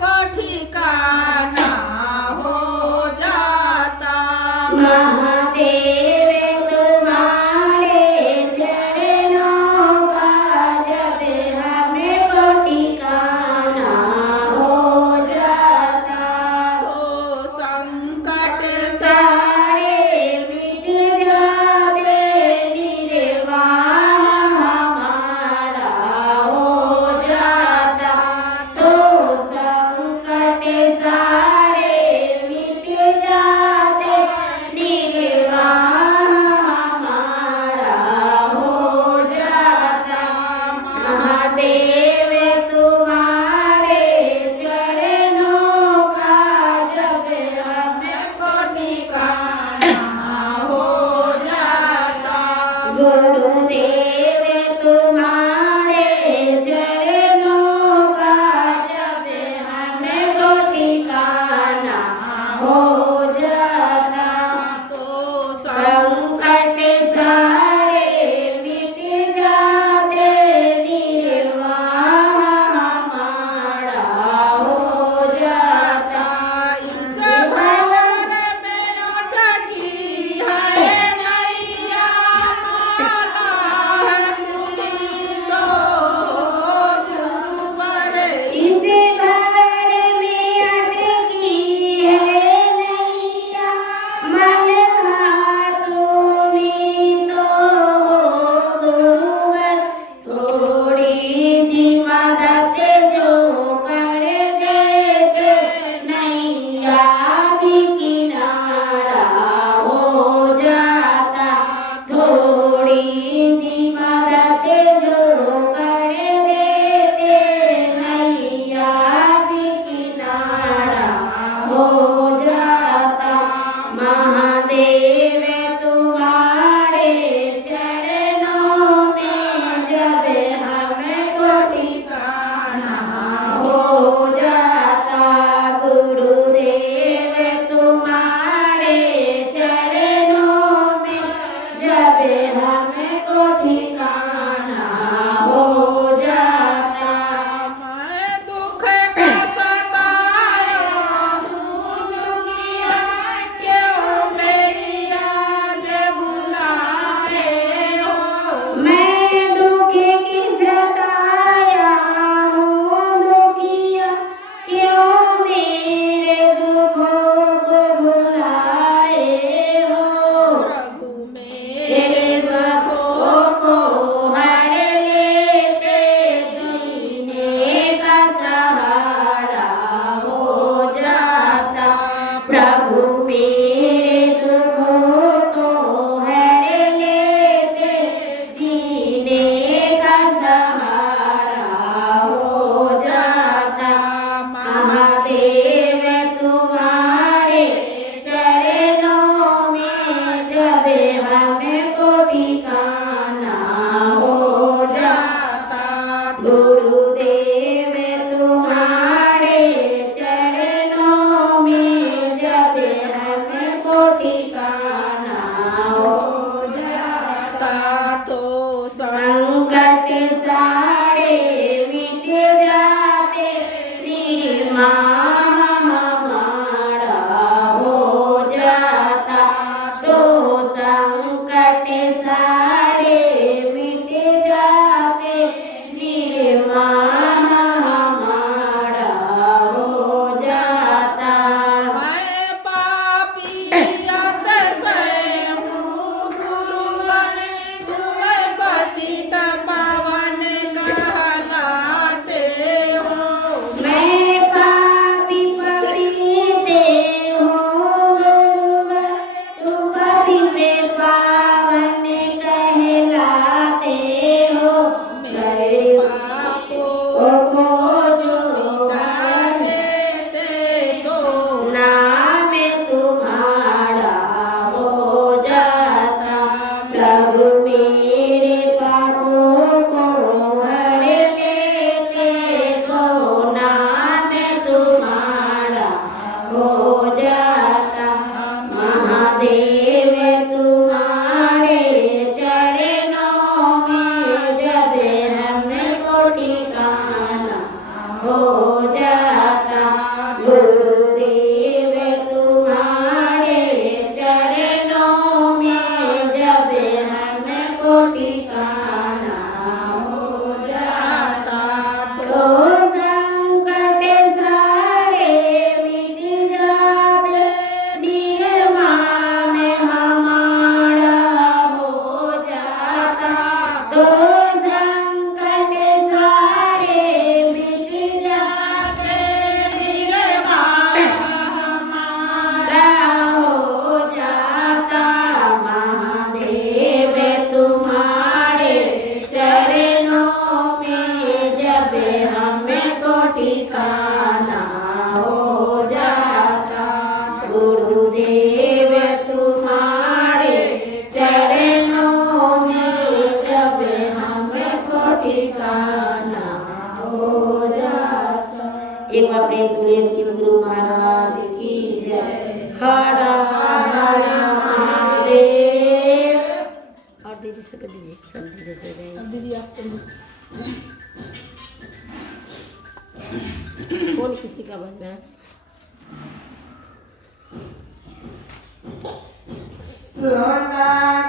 को ठिकाना हो जाता। महादेव तुम्हारे चरणों का जब हमें को ठिकाना हो जाता। तो संकट सारे मिट जाते, निर्वाह हमारा हो जाता। तो संकट सारे मिट जाते, निर्वाह हमारा हो जाता। महादेव तुम्हारे चरणों का जब हमें को ठिकाना हो जाता। गुरुदेव तुम्हारे चरणों का जब हमें को ठिकाना हो जाता। तो संकट सारे मिट जाते, निर्वाह हमारा हो जाता। इस भंवर में अटकी है नैया, माला है तुम्ही तो गुरुवर। इस भंवर में अटकी है नैया, मलहा तुम्ही तो गुरुवर। थोड़ी सी मदद जो कर देते, नैया भी किनारा हो जाता। थोड़ी सी मदद जो कर देते, नैया भी किनारा हो जाता। महादेव तुम्हारे चरणों में जब हमें को ठिकाना हो जाता। गुरुदेव तुम्हारे चरणों में जब हमें को ठिकाना हो जाता। मैं दुख का सताया हूँ दुखिया, क्यों मेरी याद बुलाए हो। मैं दुख की सताया हूँ दुखिया, क्यों मेरे दुखों को भुलाए हो। प्रभु मेरे तेरे दुखों को हर लेते, जीने का सहारा हो जाता। प्रभु मेरे दुखों को हर लेते, जीने का सहारा हो जाता। महादेव तुम्हारे चरणों में जब हमें को ठिकाना हो जाता। गुरुदेव तुम्हारे चरणों में जब हमें को ठिकाना हो जाता। तो संकट सारे मिट जाते, निर्वाह हमारा हो जाता। तो संकट सारे मिट जाते, निर्वाह हमारा हो जाता। मैं पापियत से हूँ गुरुवर, तुम पतित पावन कहलाते हो। मैं प्रेम से बोलिए शिव गुरु महाराज की जय। हर हर महादेव। और दीदी से कर दीजिए, सब दीदी से गए। अब दीदी आप कर लो। कौन किसी का बज रहा है? सोना